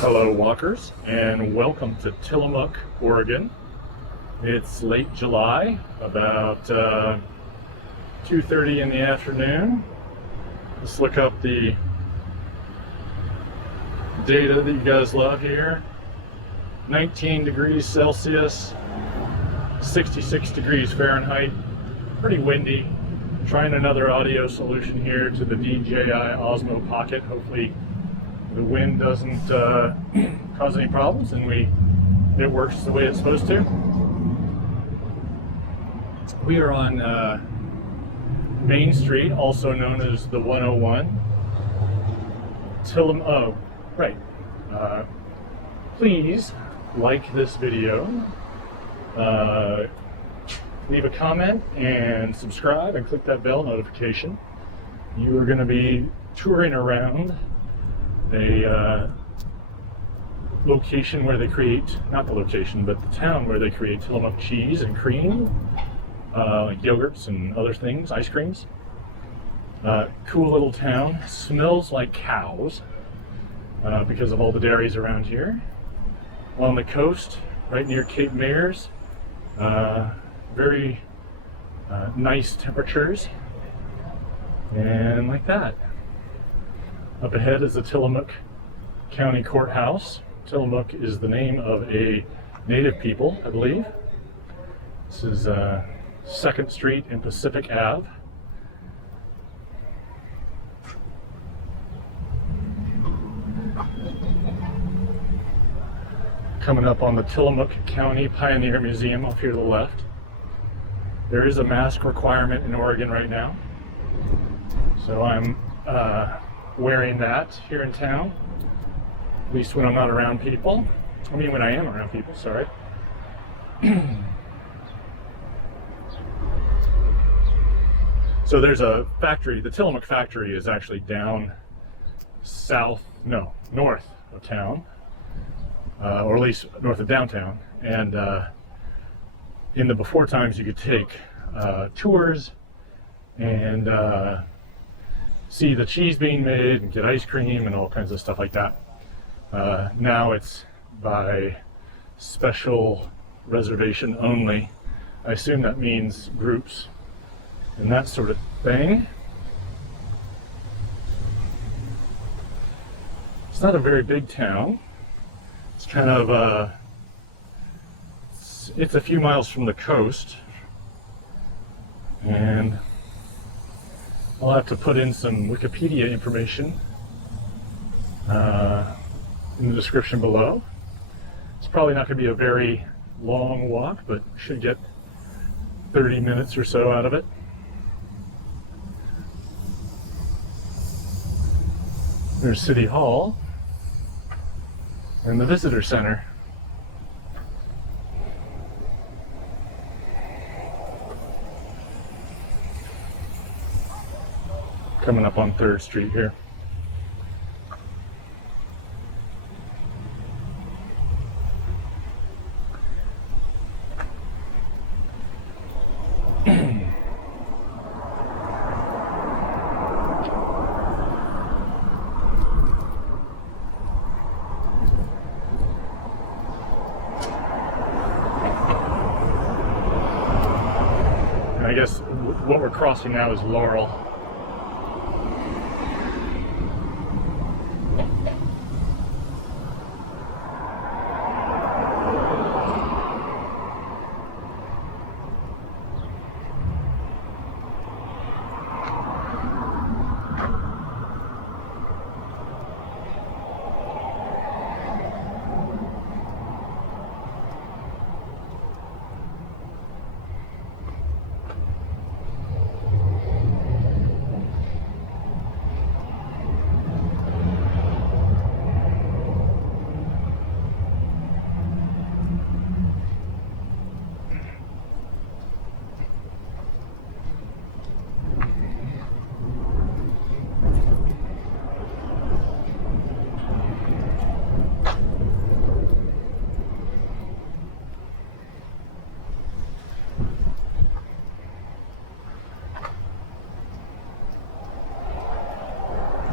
Hello walkers, and welcome to Tillamook, Oregon. It's late July, about 2:30 in the afternoon. Let's look up the data that you guys love here. 19 degrees Celsius, 66 degrees Fahrenheit, pretty windy. Trying another audio solution here to the DJI Osmo Pocket. Hopefully the wind doesn't cause any problems and it works the way it's supposed to. We are on Main Street, also known as the 101. Please like this video, leave a comment and subscribe and click that bell notification. You are going to be touring around a location where they create, not the location, but the town where they create Tillamook cheese and cream, like yogurts and other things, ice creams. Cool little town. Smells like cows because of all the dairies around here. On the coast, right near Cape Meares, very nice temperatures, and like that. Up ahead is the Tillamook County Courthouse. Tillamook is the name of a native people, I believe. This is 2nd Street and Pacific Ave. Coming up on the Tillamook County Pioneer Museum off here to the left. There is a mask requirement in Oregon right now, so I'm wearing that here in town, at least when I'm not around people. I mean, when I am around people, sorry. So there's a factory. The Tillamook factory is actually down north of town, or at least north of downtown. And in the before times, you could take tours and see the cheese being made and get ice cream and all kinds of stuff like that. Now it's by special reservation only. I assume that means groups and that sort of thing. It's not a very big town. It's kind of it's a few miles from the coast, and I'll have to put in some Wikipedia information in the description below. It's probably not going to be a very long walk, but should get 30 minutes or so out of it. There's City Hall and the Visitor Center. Coming up on 3rd Street here. I guess what we're crossing now is Laurel.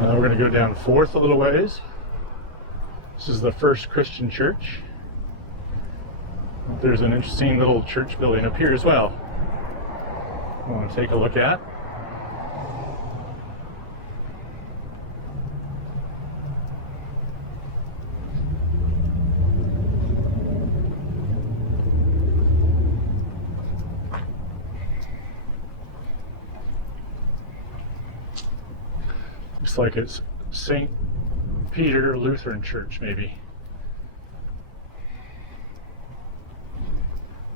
We're going to go down 4th a little ways. This is the First Christian Church. There's an interesting little church building up here as well I want to take a look at. Looks like it's St. Peter Lutheran Church, maybe,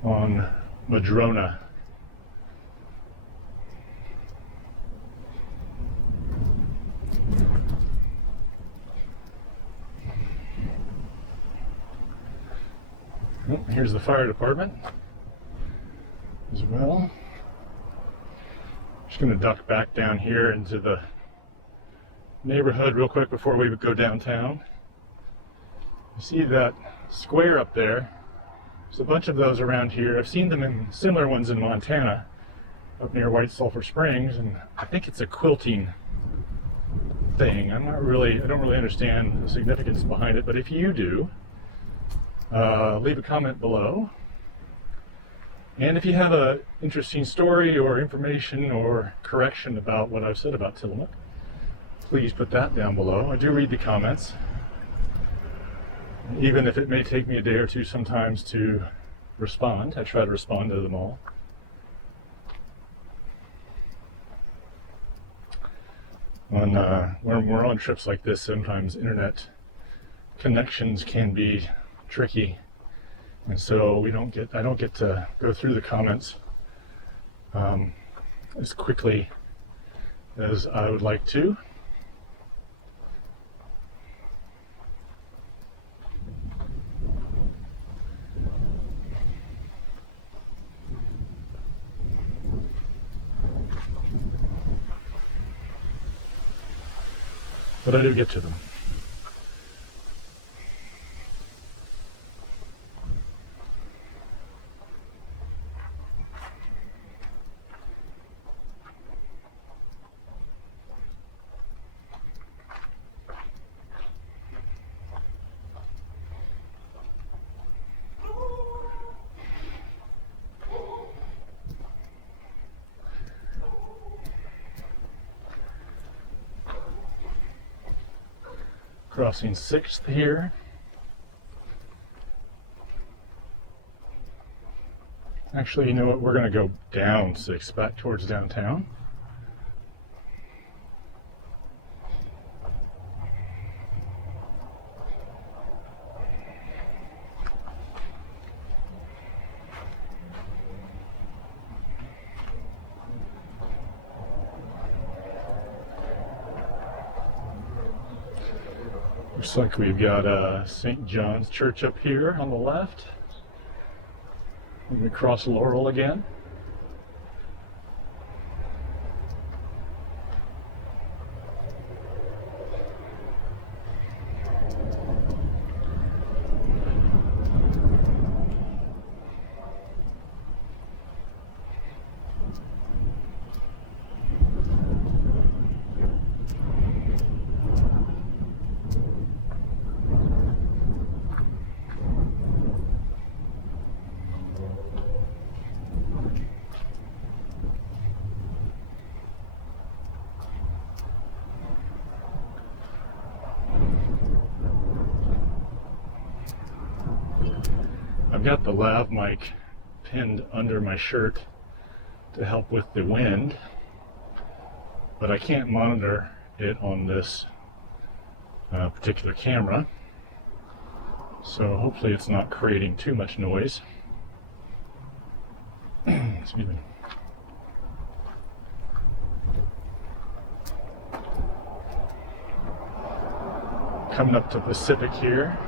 on Madrona. Oh, here's the fire department as well. Just going to duck back down here into the neighborhood real quick before we would go downtown. You see that square up there? There's a bunch of those around here. I've seen them in similar ones in Montana, up near White Sulphur Springs, and I think it's a quilting thing. I don't really understand the significance behind it, but if you do, leave a comment below. And if you have an interesting story or information or correction about what I've said about Tillamook, please put that down below. I do read the comments, even if it may take me a day or two sometimes to respond. I try to respond to them all. When we're on trips like this, sometimes internet connections can be tricky, and so I don't get to go through the comments as quickly as I would like to. But I do get to them. Crossing 6th here. Actually, you know what? We're going to go down 6th, back towards downtown. Looks like we've got St. John's Church up here on the left. We cross Laurel again. I've got the lav mic pinned under my shirt to help with the wind, but I can't monitor it on this particular camera, so hopefully it's not creating too much noise. Excuse me. Coming up to Pacific here.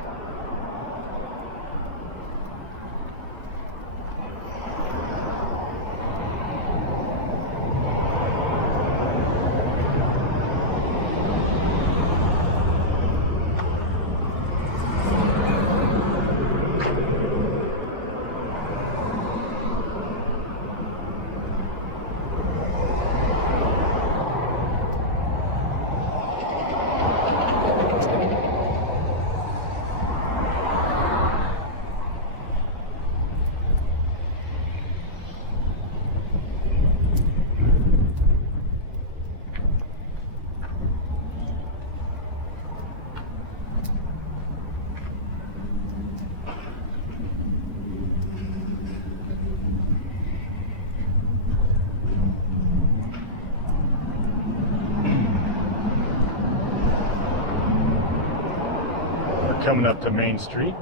coming up to Main Street.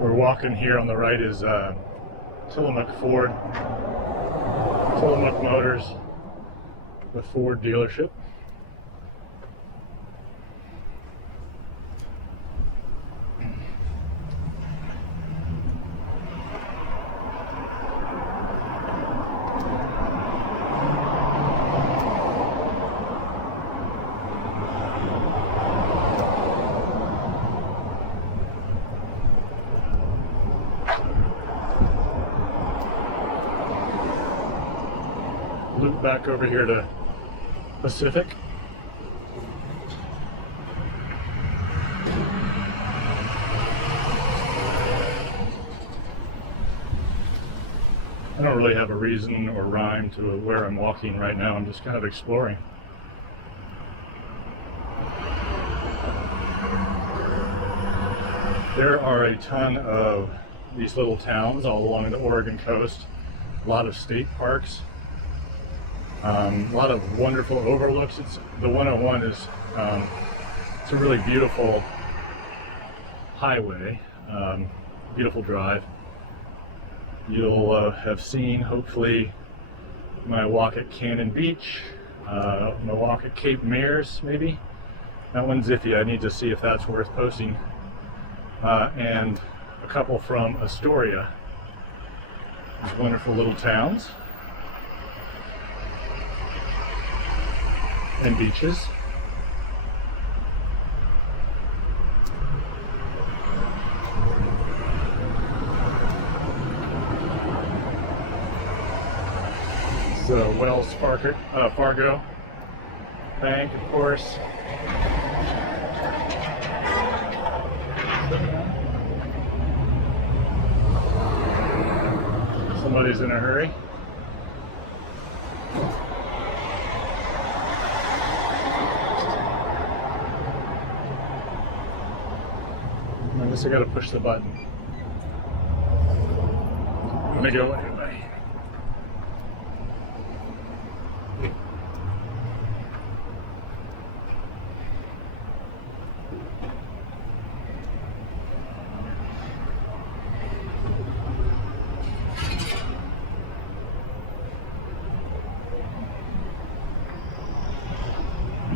We're walking here on the right is Tillamook Ford, Tillamook Motors, the Ford dealership. Loop back over here to Pacific. I don't really have a reason or rhyme to where I'm walking right now. I'm just kind of exploring. There are a ton of these little towns all along the Oregon coast. A lot of state parks. A lot of wonderful overlooks. The 101 is it's a really beautiful highway, beautiful drive. You'll have seen, hopefully, my walk at Cannon Beach, my walk at Cape Meares, maybe. That one's iffy. I need to see if that's worth posting. And a couple from Astoria. These wonderful little towns and beaches. So Wells Fargo Bank, of course. Somebody's in a hurry. I guess I gotta push the button. I'm gonna go anyway.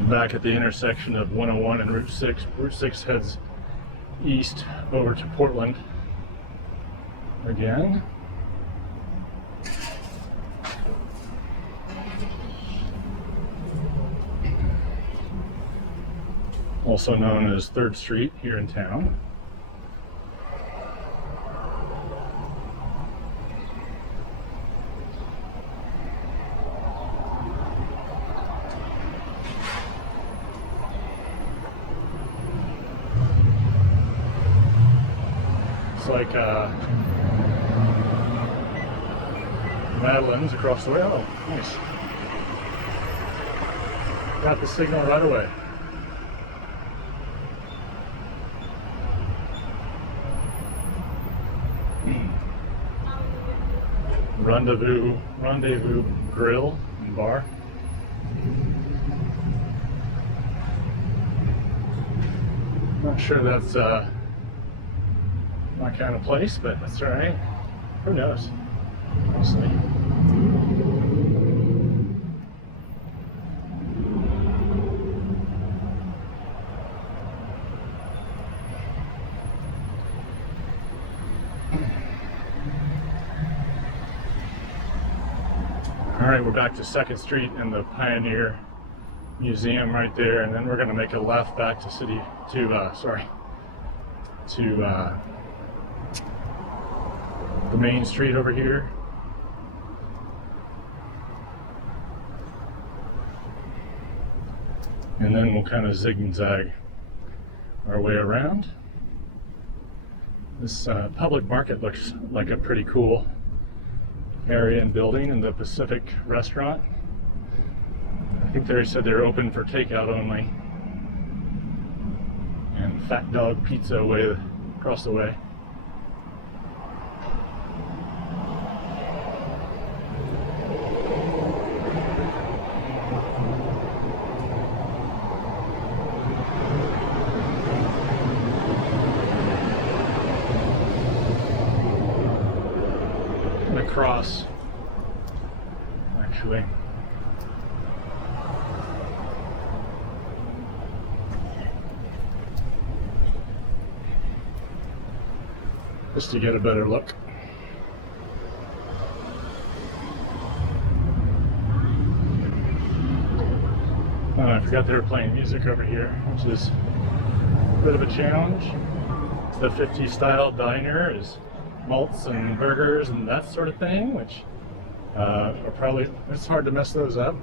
Back at the intersection of 101 and Route 6. Route 6 heads east over to Portland again. Also known as 3rd Street here in town. It's like Madeline's across the way. Oh, nice. Got the signal right away. Rendezvous Grill and Bar. Not sure that's my kind of place, but that's all right. Who knows? Honestly. All right, we're back to 2nd Street and the Pioneer Museum right there, and then we're going to make a left back to the main street over here. And then we'll kind of zig and zag our way around. This public market looks like a pretty cool area and building in the Pacific restaurant. I think they said they're open for takeout only. And Fat Dog Pizza way across the way. Across, actually. Just to get a better look. I forgot they were playing music over here, which is a bit of a challenge. The 50s style diner is malts and burgers and that sort of thing, which are probably, it's hard to mess those up.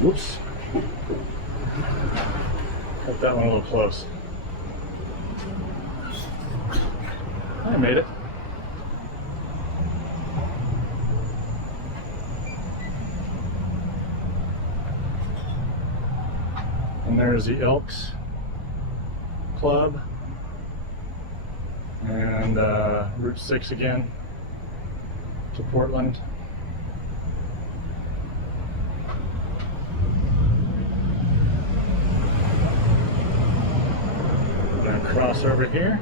Whoops. Cut that one a little close. I made it. And there's the Elks Club. And Route 6 again to Portland. Cross over here.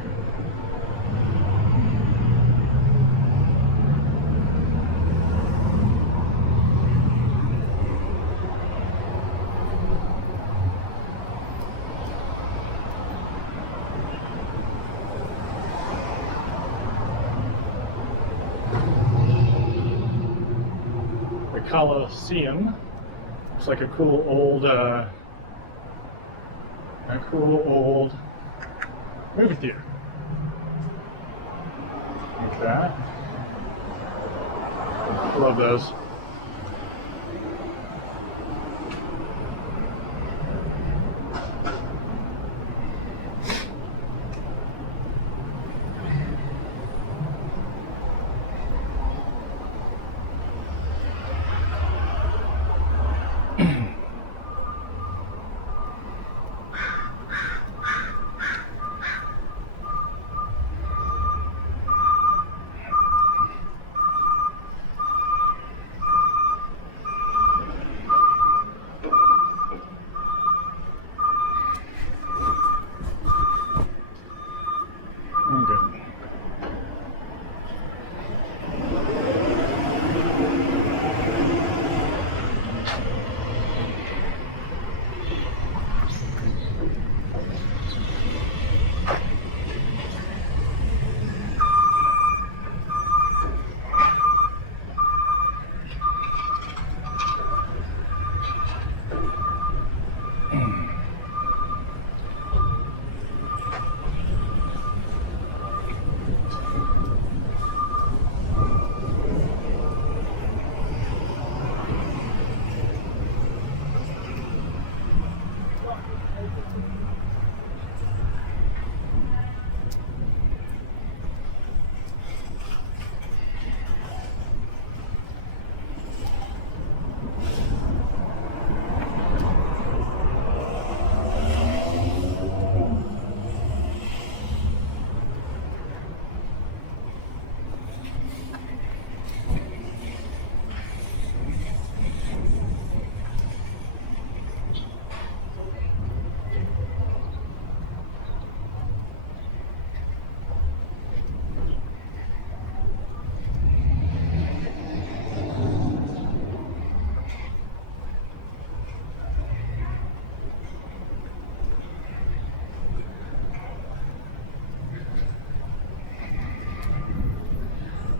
The Coliseum. Looks like a cool old movie theater. Like that. Love those.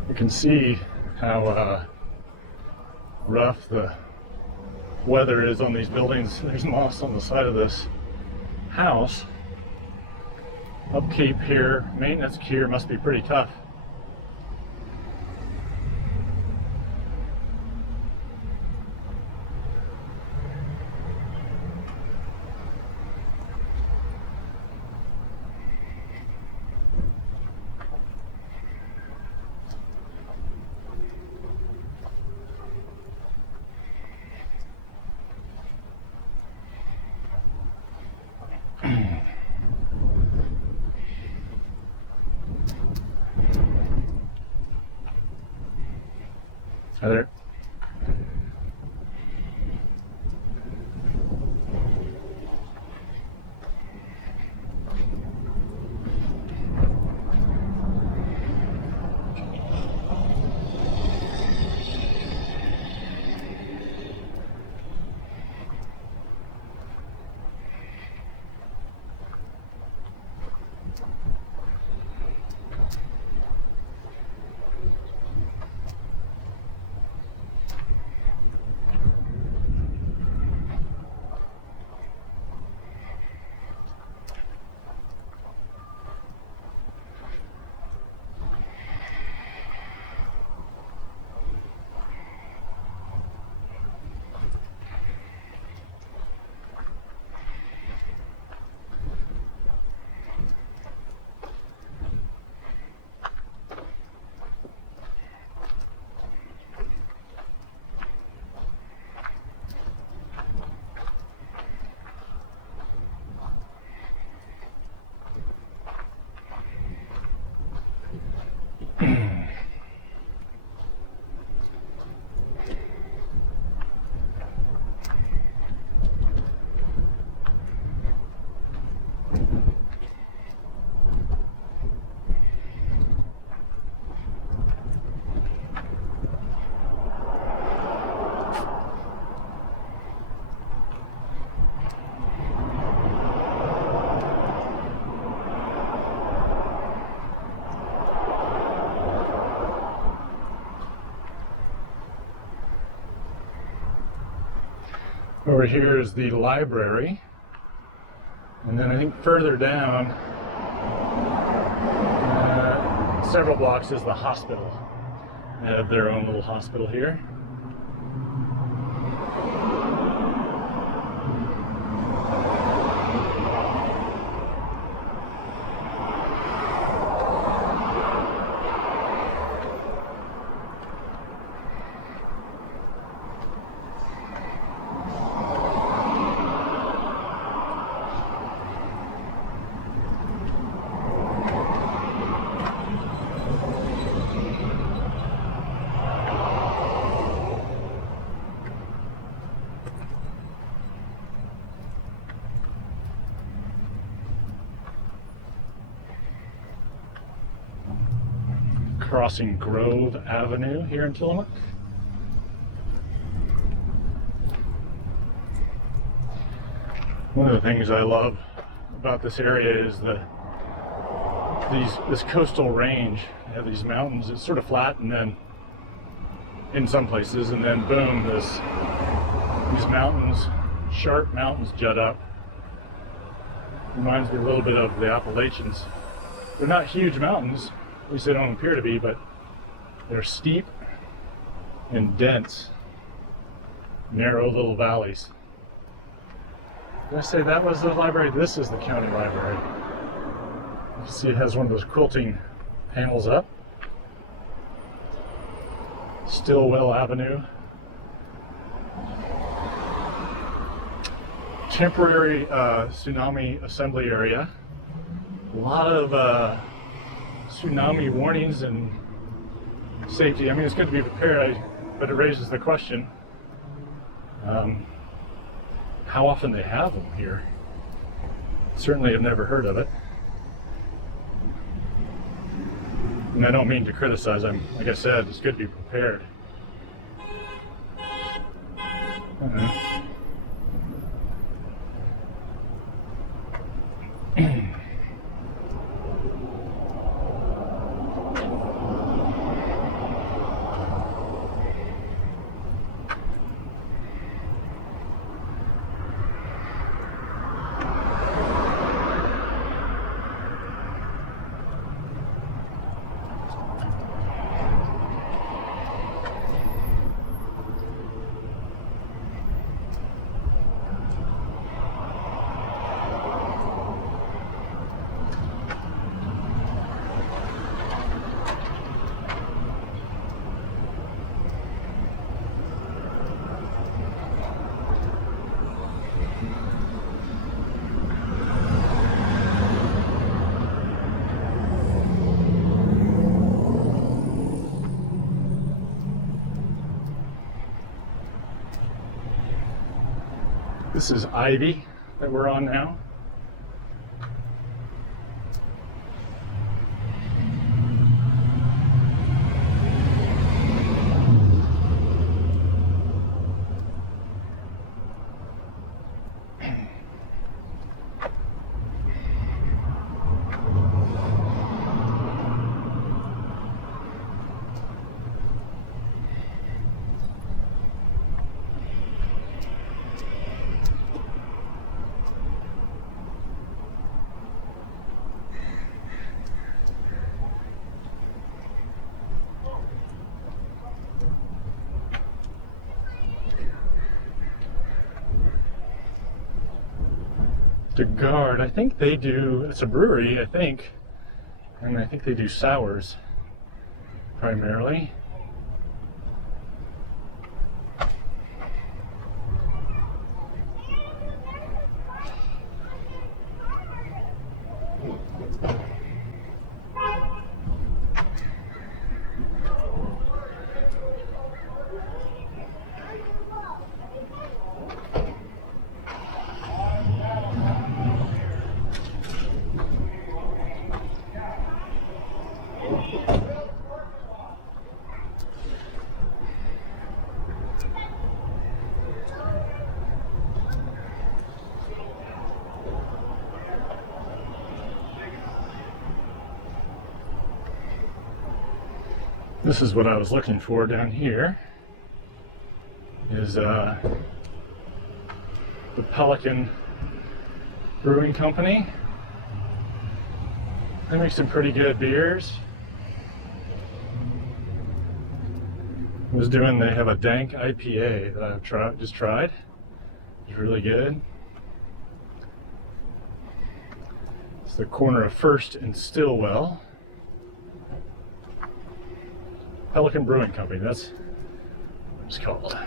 You can see how rough the weather is on these buildings. There's moss on the side of this house. Upkeep here, maintenance here must be pretty tough. Hi there. Over here is the library, and then I think further down, several blocks, is the hospital. They have their own little hospital here. Crossing Grove Avenue here in Tillamook. One of the things I love about this area is this coastal range. You have these mountains. It's sort of flat, and then in some places, and then boom, these mountains, sharp mountains, jut up. Reminds me a little bit of the Appalachians. They're not huge mountains. At least they don't appear to be, but they're steep and dense, narrow little valleys. Did I say that was the library? This is the county library. You can see it has one of those quilting panels up. Stillwell Avenue. Temporary tsunami assembly area. A lot of tsunami warnings and safety. I mean, it's good to be prepared, but it raises the question, how often they have them here. Certainly have never heard of it. And I don't mean to criticize them. Like I said, it's good to be prepared. This is Ivy that we're on now. The Guard, I think they do, it's a brewery, I think, and I think they do sours primarily. This is what I was looking for down here, is the Pelican Brewing Company. They make some pretty good beers. They have a dank IPA that I've just tried. It's really good. It's the corner of First and Stillwell. Pelican Brewing Company, that's what it's called.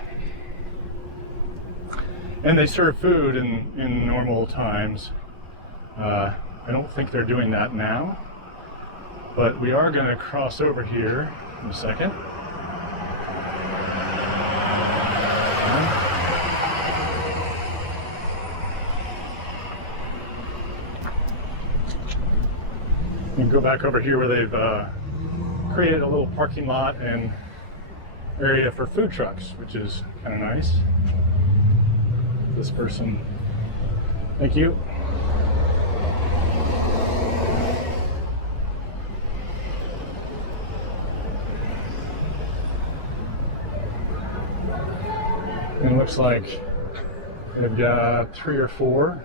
And they serve food in normal times. I don't think they're doing that now, but we are going to cross over here in a second. And go back over here where they've created a little parking lot and area for food trucks, which is kind of nice. This person, thank you. And it looks like they've got 3 or 4,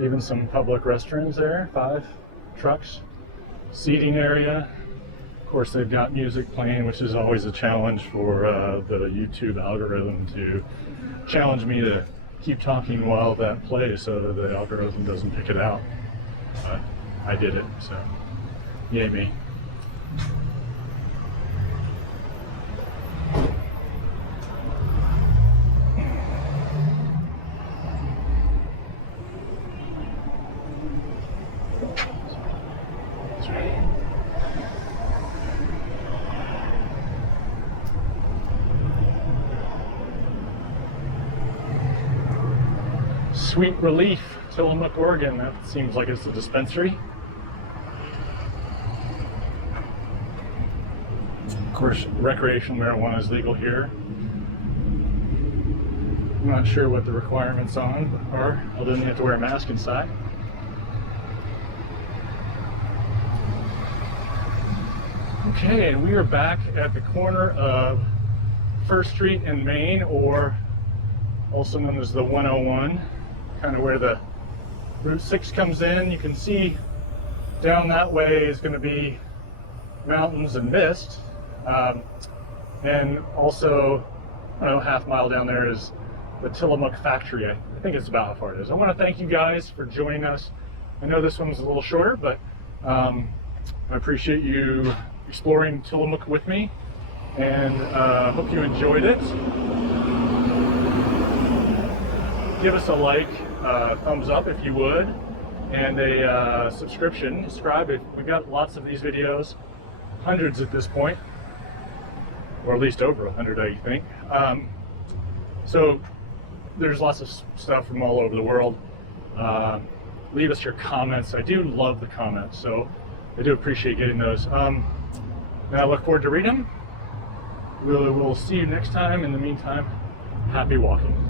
even some public restrooms there, 5 trucks, seating area. Of course, they've got music playing, which is always a challenge for the YouTube algorithm to challenge me to keep talking while that plays so that the algorithm doesn't pick it out. But I did it, so yay me. Sweet Relief, Tillamook, Oregon. That seems like it's a dispensary. Of course, recreational marijuana is legal here. I'm not sure what the requirements are, other than you have to wear a mask inside. Okay, and we are back at the corner of First Street and Main, or also known as the 101. Kind of where the Route 6 comes in. You can see down that way is going to be mountains and mist. And also, I don't know, half mile down there is the Tillamook factory. I think it's about how far it is. I want to thank you guys for joining us. I know this one's a little shorter, but I appreciate you exploring Tillamook with me, and hope you enjoyed it. Give us a like, thumbs up if you would, and a subscribe. We've got lots of these videos, hundreds at this point, or at least over 100, I think. So there's lots of stuff from all over the world. Leave us your comments. I do love the comments, so I do appreciate getting those. And I look forward to reading them. We'll see you next time. In the meantime, happy walking.